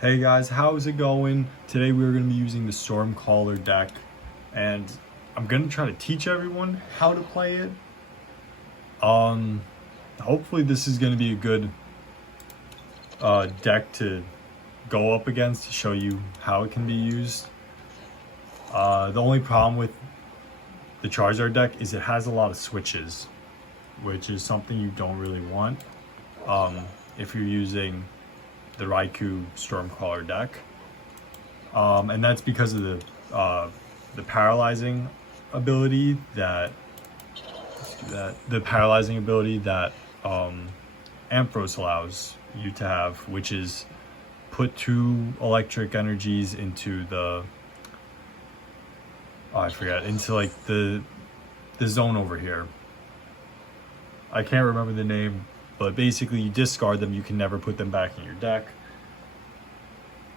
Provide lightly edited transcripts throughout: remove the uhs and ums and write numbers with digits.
Hey guys, how's it going? Today we're going to be using the Stormcaller deck, and I'm going to try to teach everyone how to play it. Hopefully this is going to be a good deck to go up against to show you how it can be used. The only problem with the Charizard deck is it has a lot of switches, which is something you don't really want if you're using the Raikou Stormcaller deck, and that's because of the paralyzing ability that Ampharos allows you to have, which is put 2 electric energies into the into like the zone over here. I can't remember the name, but basically you discard them, you can never put them back in your deck.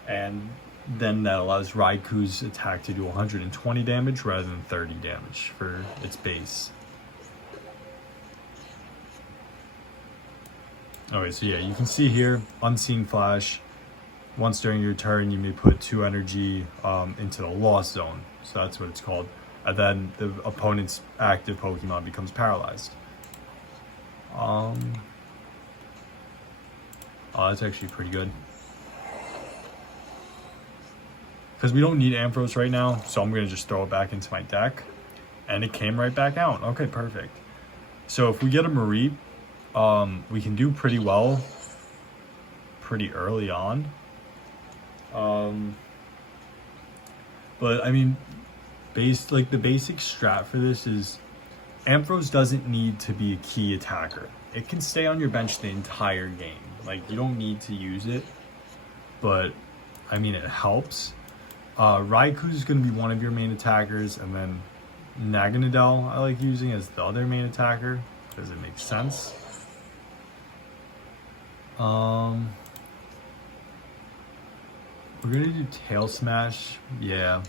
And then that allows Raikou's attack to do 120 damage rather than 30 damage for its base. Okay, so yeah, you can see here, Unseen Flash. Once during your turn, you may put 2 energy into the Lost Zone. So that's what it's called. And then the opponent's active Pokemon becomes paralyzed. Oh, that's actually pretty good. Because we don't need Ampharos right now, so I'm going to just throw it back into my deck. And it came right back out. Okay, perfect. So if we get a Mareep, we can do pretty well pretty early on. But I mean, the basic strat for this is Ampharos doesn't need to be a key attacker. It can stay on your bench the entire game. Like, you don't need to use it, but I mean, it helps. Raikou is going to be one of your main attackers, and then Naganadel I like using as the other main attacker because it makes sense. We're gonna do Tail Smash, yeah,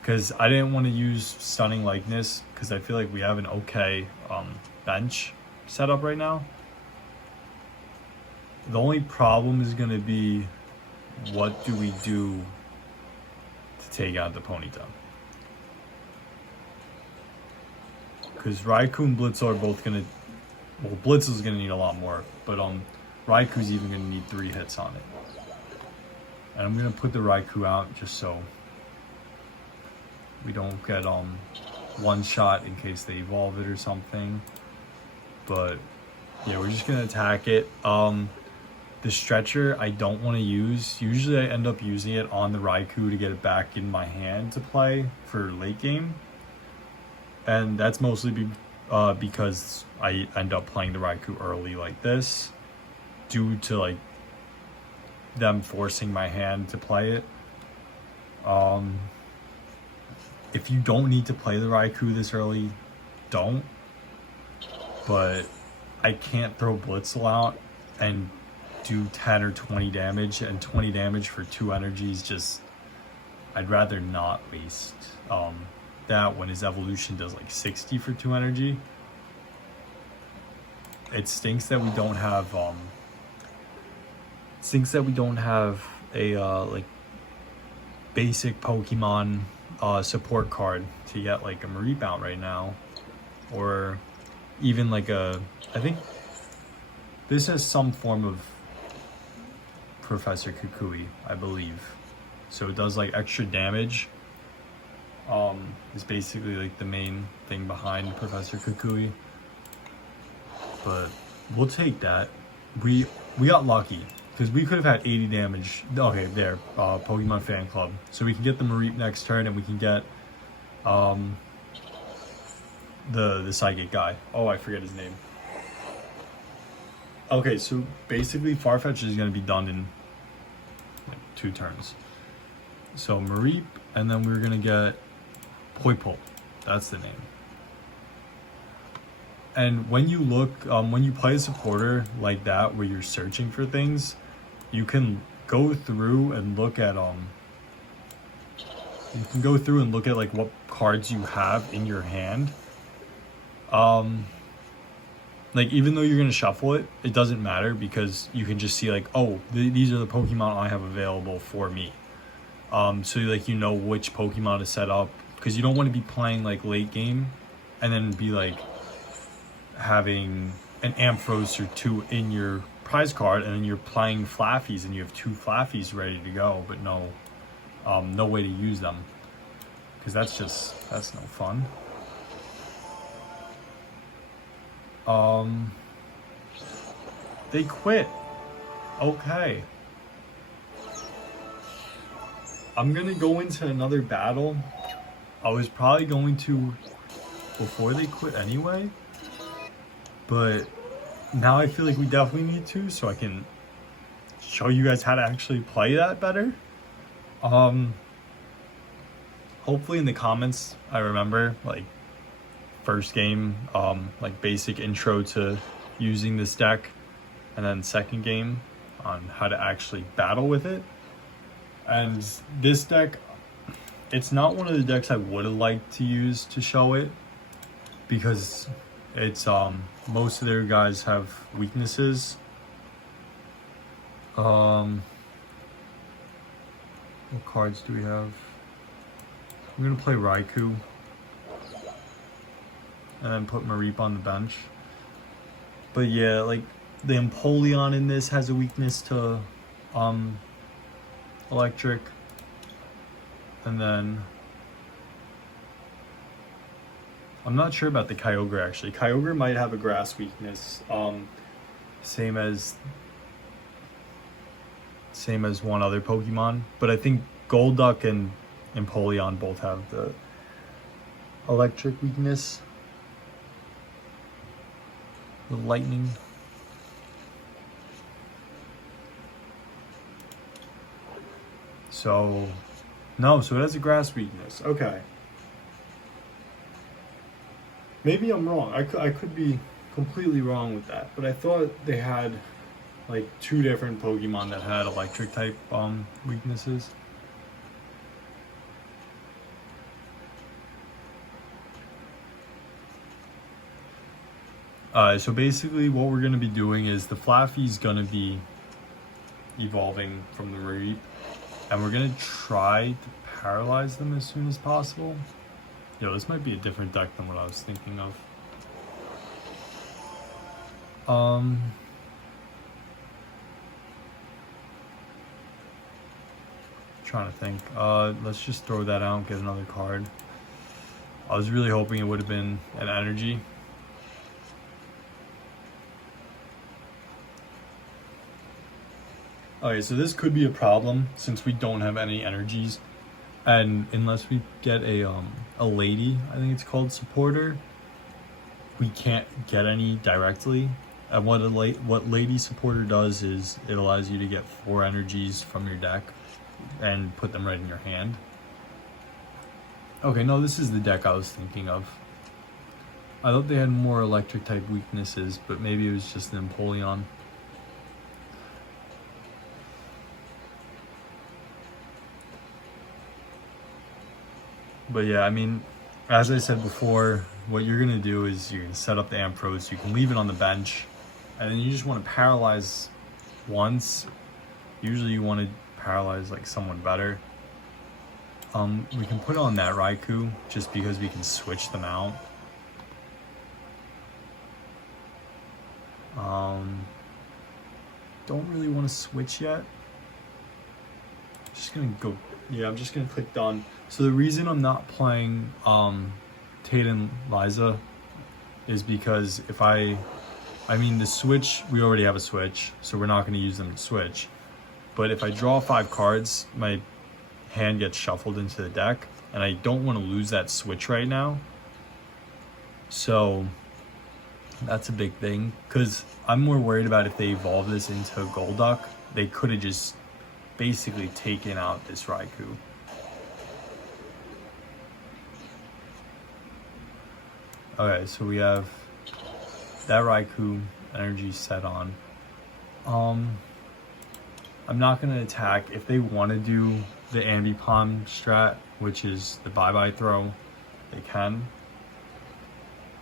because I didn't want to use Stunning Likeness because I feel like we have an okay bench set up right now. The only problem is gonna be, what do we do to take out the Ponyta? Because Raikou and Blitzel are both gonna, well, Blitzel's gonna need a lot more, but Raikou's even gonna need 3 hits on it. And I'm gonna put the Raikou out just so we don't get one shot in case they evolve it or something. But yeah, we're just gonna attack it. The Stretcher I don't want to use. Usually I end up using it on the Raikou to get it back in my hand to play for late game. And that's mostly because I end up playing the Raikou early like this, due to like them forcing my hand to play it. If you don't need to play the Raikou this early, don't. But I can't throw Blitzel out and do 10 or 20 damage, and 20 damage for 2 energies, just, I'd rather not waste that when his evolution does like 60 for 2 energy. It stinks that we don't have a like basic Pokemon support card to get like a Mareep out right now, or even like I think this has some form of Professor Kukui, I believe. So it does like extra damage. Is basically like the main thing behind Professor Kukui. But we'll take that. We got lucky because we could have had 80 damage. Okay, there, Pokemon Fan Club. So we can get the Mareep next turn, and we can get the Psychic guy. Oh, I forget his name. Okay, so basically Farfetch is going to be done in like 2 turns. So Mareep, and then we're going to get Poipole. That's the name. And when you look, when you play a supporter like that, where you're searching for things, you can go through and look at like what cards you have in your hand. like, even though you're gonna shuffle it, it doesn't matter because you can just see like, oh, these are the Pokemon I have available for me. So like you know which Pokemon to set up, because you don't want to be playing like late game, and then be like having an Ampharos or two in your prize card, and then you're playing Flaffies and you have 2 Flaffies ready to go, but no way to use them, because that's no fun. They quit. Okay. I'm gonna go into another battle. I was probably going to before they quit anyway, but now I feel like we definitely need to, so I can show you guys how to actually play that better. Hopefully in the comments I remember like first game, like basic intro to using this deck, and then second game on how to actually battle with it. And this deck, it's not one of the decks I would have liked to use to show it, because it's most of their guys have weaknesses. What cards do we have? I'm gonna play Raikou and then put Mareep on the bench. But yeah, like the Empoleon in this has a weakness to electric, and then I'm not sure about the Kyogre actually. Kyogre might have a grass weakness, same as one other Pokemon, but I think Golduck and Empoleon both have the electric weakness. The lightning. So, no, so it has a grass weakness. Okay. Maybe I'm wrong. I could be completely wrong with that, but I thought they had like 2 different Pokemon that had electric type weaknesses. So basically what we're going to be doing is the Flaffy's going to be evolving from the Mareep, and we're going to try to paralyze them as soon as possible. Yo, this might be a different deck than what I was thinking of. Trying to think. Let's just throw that out and get another card. I was really hoping it would have been an energy. Okay, so this could be a problem since we don't have any energies, and unless we get a lady, I think it's called, supporter, we can't get any directly. And what lady supporter does is it allows you to get 4 energies from your deck and put them right in your hand. Okay, no, this is the deck I was thinking of. I thought they had more electric type weaknesses, but maybe it was just an Empoleon. But yeah, I mean, as I said before, what you're going to do is you're going to set up the Ampharos. You can leave it on the bench, and then you just want to paralyze once. Usually you want to paralyze like someone better. We can put on that Raikou just because we can switch them out. Don't really want to switch yet. Just gonna go. Yeah, I'm just gonna click done. So the reason I'm not playing Tate and Liza is because if I mean the switch, we already have a switch, so we're not gonna use them to switch. But if I draw 5 cards, my hand gets shuffled into the deck, and I don't want to lose that switch right now. So that's a big thing, because I'm more worried about if they evolve this into Golduck, they could have just basically taken out this Raikou. Okay, so we have that Raikou energy set on. I'm not going to attack. If they want to do the Ambipom strat, which is the bye-bye throw, they can.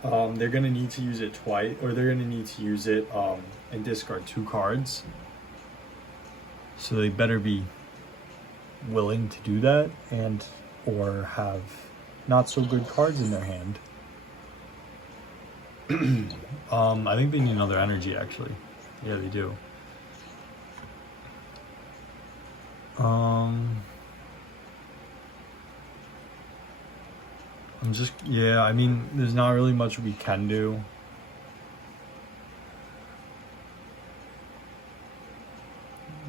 they're gonna need to use it twice, or they're gonna need to use it and discard 2 cards. So they better be willing to do that, and or have not so good cards in their hand. I think they need another energy actually. Yeah, they do. I mean, there's not really much we can do.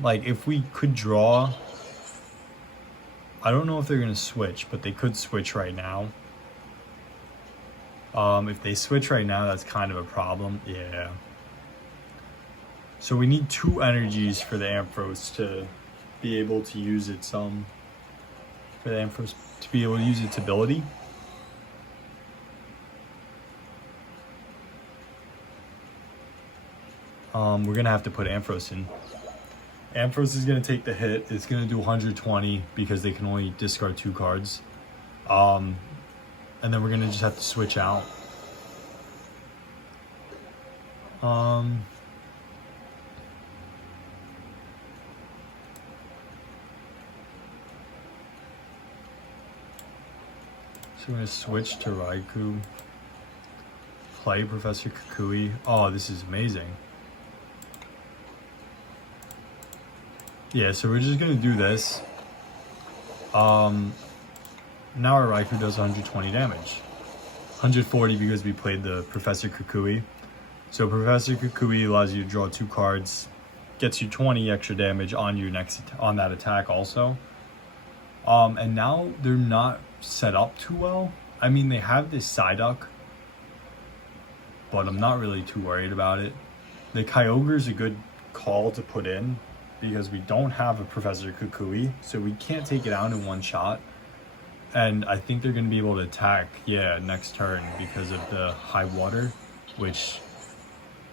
Like, if we could draw, I don't know if they're gonna switch, but they could switch right now. If they switch right now, that's kind of a problem. Yeah. So we need 2 energies for the Ampharos to be able to use its for the Ampharos to be able to use its ability. We're gonna have to put Ampharos in. Ampharos is gonna take the hit. It's gonna do 120 because they can only discard 2 cards. And then we're gonna just have to switch out. So we're gonna switch to Raikou. Play Professor Kukui. Oh, this is amazing. Yeah, so we're just gonna do this. Now our Raikou does 120 damage. 140 because we played the Professor Kukui. So Professor Kukui allows you to draw 2 cards, gets you 20 extra damage on your on that attack also. And now they're not set up too well. I mean, they have this Psyduck, but I'm not really too worried about it. The Kyogre is a good call to put in because we don't have a Professor Kukui, so we can't take it out in one shot. And I think they're going to be able to attack, next turn because of the high water, which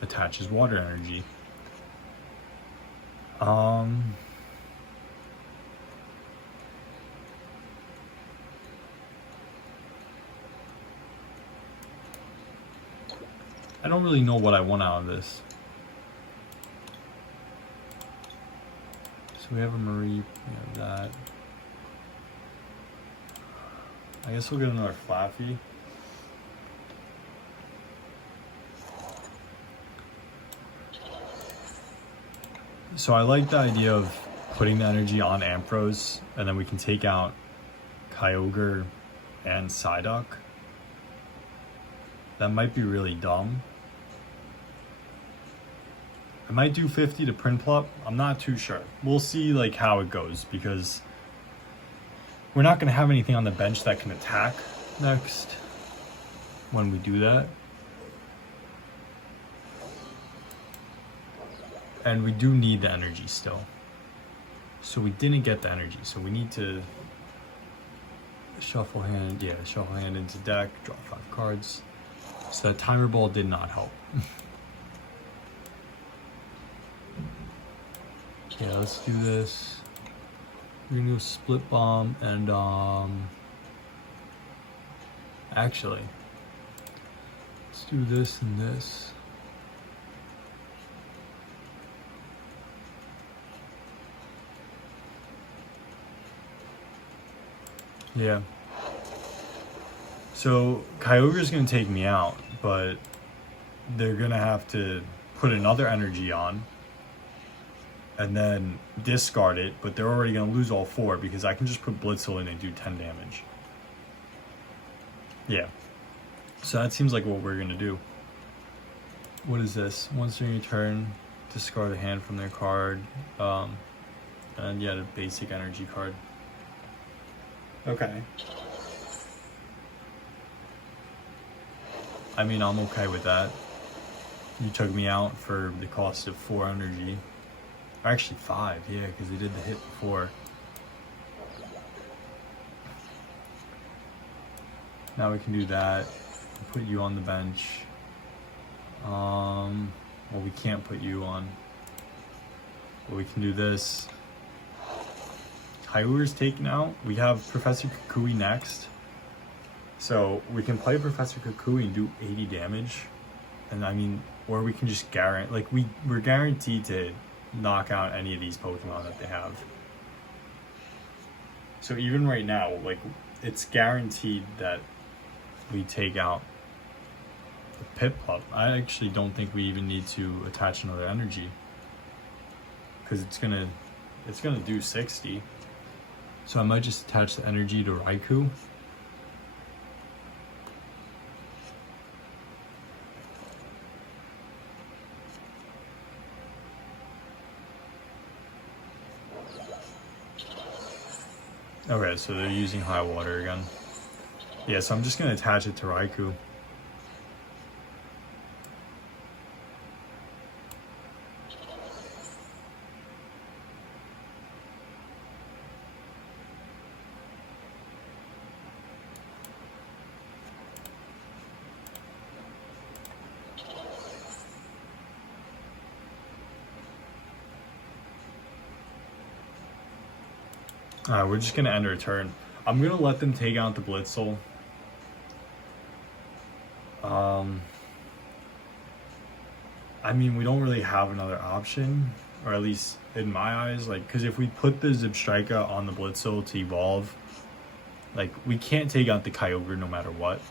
attaches water energy. I don't really know what I want out of this. So we have a Marie, we have that. I guess we'll get another Flaffy. So I like the idea of putting the energy on Ampharos, and then we can take out Kyogre and Psyduck. That might be really dumb. I might do 50 to Prinplup. I'm not too sure. We'll see like how it goes, because we're not going to have anything on the bench that can attack next when we do that. And we do need the energy still. So we didn't get the energy. So we need to shuffle hand into deck, draw 5 cards. So that Timer Ball did not help. Okay, let's do this. We're gonna go Split Bomb and actually, let's do this and this. Yeah. So Kyogre is gonna take me out, but they're gonna have to put another energy on and then discard it, but they're already going to lose all 4 because I can just put Blitzel in and do 10 damage. Yeah. So that seems like what we're going to do. What is this? Once during your turn, discard a hand from their card. And yeah, the basic energy card. Okay. I mean, I'm okay with that. You took me out for the cost of 4 energy. Actually 5, yeah, because they did the hit before. Now we can do that. Put you on the bench. Well, we can't put you on. But we can do this. Kyogre's taken out. We have Professor Kukui next. So we can play Professor Kukui and do 80 damage. And I mean, or we can just guarantee, like we're guaranteed to knock out any of these Pokemon that they have. So even right now, like it's guaranteed that we take out the Piplup. I actually don't think we even need to attach another energy, because it's gonna do 60. So I might just attach the energy to Raikou. Okay, so they're using high water again. Yeah, so I'm just gonna attach it to Raikou. Alright, we're just gonna end our turn. I'm gonna let them take out the Blitzel. I mean, we don't really have another option, or at least in my eyes, like, because if we put the Zebstrika on the Blitzel to evolve, like, we can't take out the Kyogre no matter what.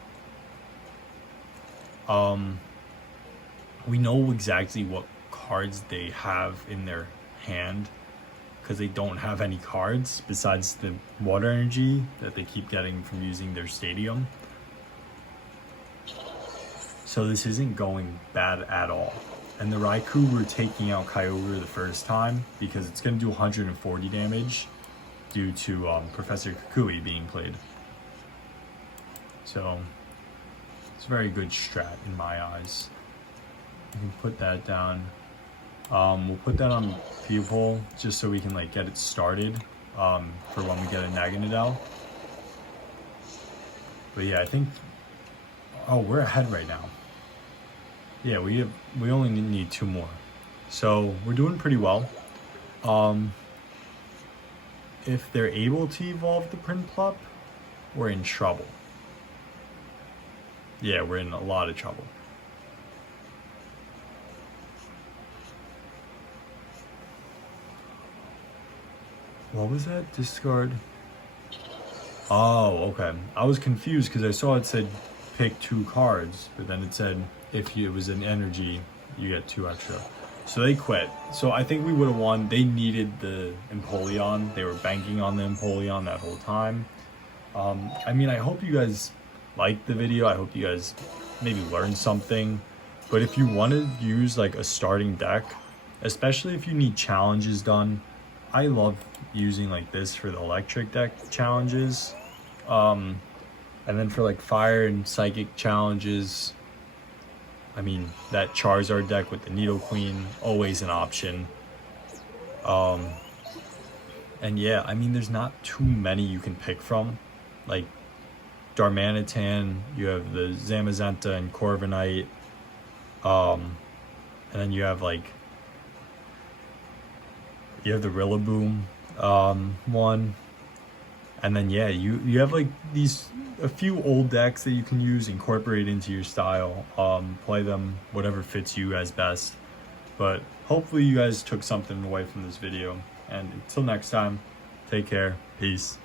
We know exactly what cards they have in their hand, because they don't have any cards besides the water energy that they keep getting from using their stadium. So this isn't going bad at all. And the Raikou, we're taking out Kyogre the first time because it's going to do 140 damage due to Professor Kukui being played. So it's a very good strat in my eyes. You can put that down. We'll put that on Pupil just so we can like get it started for when we get a Naganadel. But yeah, I think, oh, we're ahead right now. Yeah, we only need 2 more, so we're doing pretty well. If they're able to evolve the Prinplup, we're in trouble. Yeah, we're in a lot of trouble. What was that? Discard? Oh, okay. I was confused because I saw it said pick 2 cards, but then it said if it was an energy, you get 2 extra. So they quit. So I think we would have won. They needed the Empoleon. They were banking on the Empoleon that whole time. I mean, I hope you guys liked the video. I hope you guys maybe learned something. But if you want to use like a starting deck, especially if you need challenges done, I love using like this for the electric deck challenges. And then for like fire and psychic challenges, I mean, that Charizard deck with the Needle Queen, always an option. And yeah, I mean, there's not too many you can pick from. Like Darmanitan, you have the Zamazenta and Corviknight. And then you have like, you have the Rillaboom one. And then yeah, you have like a few old decks that you can use, incorporate into your style, play them whatever fits you guys best. But hopefully you guys took something away from this video, and until next time, take care, peace.